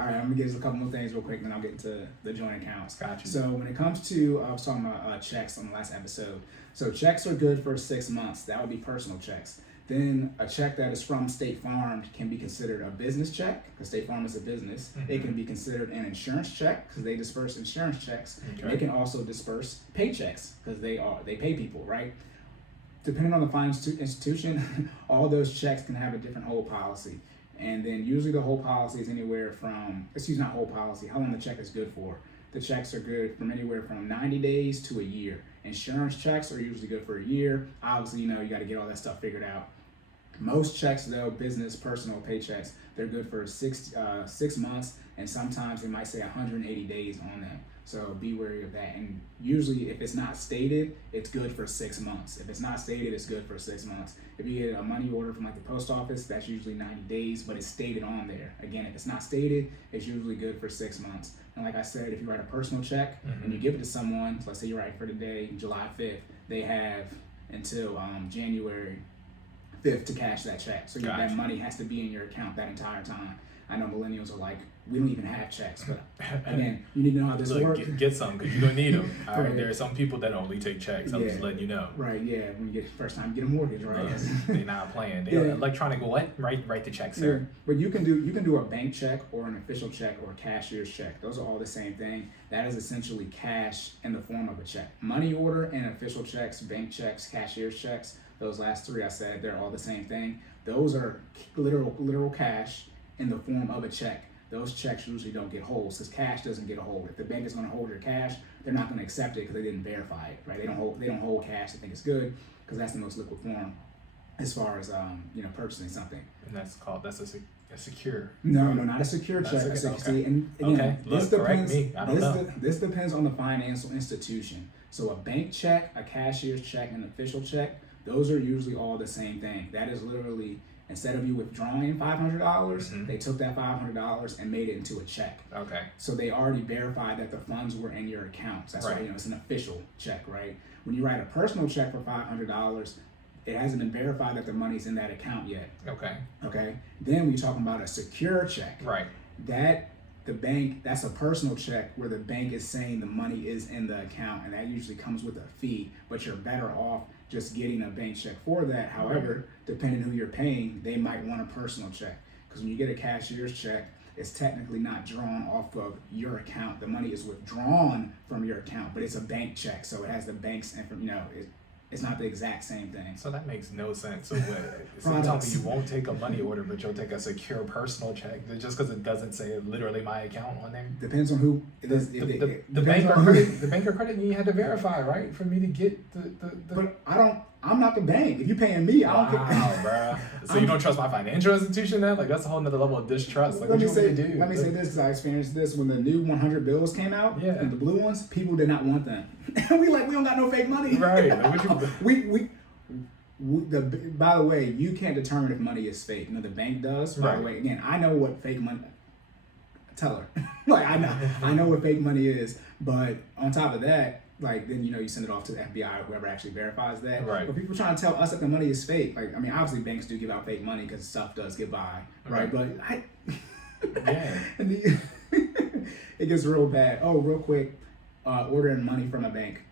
All right, I'm gonna give you a couple more things real quick, then I'll get into the joint accounts. Got you. So when it comes to, I was talking about checks on the last episode. So checks are good for 6 months. That would be personal checks. Then a check that is from State Farm can be considered a business check because State Farm is a business. Mm-hmm. It can be considered an insurance check because they disperse insurance checks. Okay. They can also disperse paychecks because they pay people, right? Depending on the financial institution, all those checks can have a different hold policy. And then usually the hold policy is anywhere from, not hold policy, how long the check is good for. The checks are good from anywhere from 90 days to a year. Insurance checks are usually good for a year. Obviously, you got to get all that stuff figured out. Most checks though, business, personal paychecks, they're good for 6 months, and sometimes they might say 180 days on them. So be wary of that. And usually if it's not stated, it's good for 6 months. If it's not stated, it's good for 6 months. If you get a money order from like the post office, that's usually 90 days, but it's stated on there. Again, if it's not stated, it's usually good for 6 months. And like I said, if you write a personal check and you give it to someone, so let's say you write for today, July 5th, they have until January 5th to cash that check. So that money has to be in your account that entire time. I know millennials are like, we don't even have checks, but again, you need to know how this works. Get some because you're gonna need them. All right, Right. there are some people that only take checks. I'm just letting you know. Right, yeah. When you get first time you get a mortgage, right? They're not playing. They're electronic. What? Write the check, sir. Yeah. But you can do a bank check or an official check or a cashier's check. Those are all the same thing. That is essentially cash in the form of a check. Money order and official checks, bank checks, cashier's checks. Those last three I said, they're all the same thing. Those are literal cash in the form of a check. Those checks usually don't get holds because cash doesn't get a hold. If the bank is going to hold your cash, they're not going to accept it because they didn't verify it, right? They don't hold cash. They think it's good because that's the most liquid form as far as purchasing something. And that's a secure. No, not a secure check. Okay. See, and again, Look, correct me. I don't know. This depends on the financial institution. So a bank check, a cashier's check, and an official check, those are usually all the same thing. That is literally, instead of you withdrawing $500, they took that $500 and made it into a check. Okay. So they already verified that the funds were in your account. That's why it's an official check, right? When you write a personal check for $500, it hasn't been verified that the money's in that account yet. Okay. Then we're talking about a secure check. Right. That's a personal check where the bank is saying the money is in the account, and that usually comes with a fee, but you're better off just getting a bank check for that. However, depending who you're paying, they might want a personal check, because when you get a cashier's check, it's technically not drawn off of your account. The money is withdrawn from your account, but it's a bank check, so it has the bank's it's not the exact same thing. So that makes no sense. So you tell me you won't take a money order, but you'll take a secure personal check just because it doesn't say literally my account on there? Depends on who it is. The bank or credit union had to verify, right, for me to get the. But I'm not the bank. If you're paying me, I don't care. Wow, bro. So you don't trust my financial institution then? Like, that's a whole nother level of distrust. Like, let me say this because I experienced this when the new 100 bills came out. Yeah. And the blue ones, people did not want them. we don't got no fake money. Right. Like, by the way, you can't determine if money is fake. The bank does. By the way, again, I know what fake money. Tell her. I know what fake money is. But on top of that, then you send it off to the FBI or whoever actually verifies that. Right. But people trying to tell us that the money is fake. Obviously banks do give out fake money because stuff does get by, right? But it gets real bad. Oh, real quick, ordering money from a bank.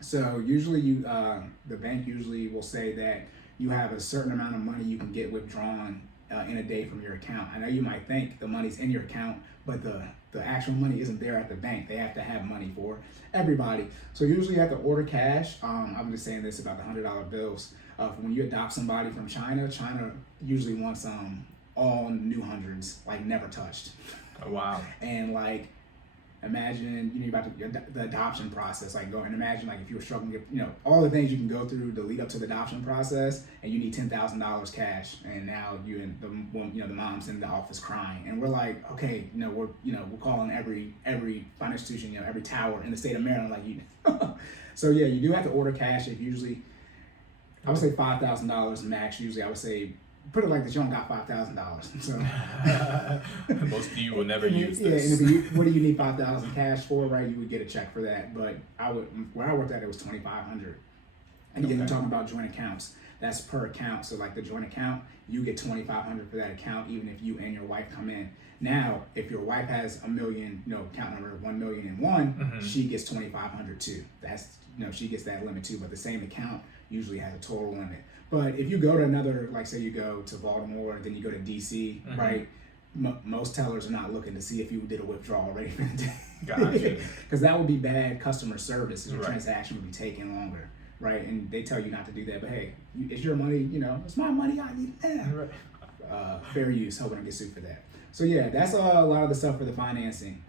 So usually the bank usually will say that you have a certain amount of money you can get withdrawn in a day from your account. I know you might think the money's in your account, but the actual money isn't there at the bank. They have to have money for everybody. So usually you have to order cash. I'm just saying this about the $100 bills. When you adopt somebody from China usually wants all new hundreds, never touched. Oh, wow. And imagine about the adoption process, imagine if you were struggling with all the things you can go through to lead up to the adoption process, and you need $10,000 cash, and now you and the mom's in the office crying, and we're like, okay, we're calling every financial institution, every tower in the state of Maryland, so yeah, you do have to order cash. If usually, I would say $5,000 max. Usually, I would say, put it like this, you don't got $5,000. So most of you will never use this. Yeah, and what do you need $5,000 cash for, right? You would get a check for that. But where I worked at, it was $2,500. And again, you're talking about joint accounts. That's per account. So like the joint account, you get $2,500 for that account, even if you and your wife come in. Now, if your wife has $1 million, account number 1,000,001, she gets $2,500 too. That's, she gets that limit too. But the same account usually has a total limit. But if you go to another, like say you go to Baltimore, then you go to DC, right? Most tellers are not looking to see if you did a withdrawal already for the day. Gotcha. Because that would be bad customer service. Your Right. transaction would be taking longer, right? And they tell you not to do that. But hey, it's your money. It's my money. I need it now. Right. Fair use. Hoping to get sued for that. So yeah, that's a lot of the stuff for the financing.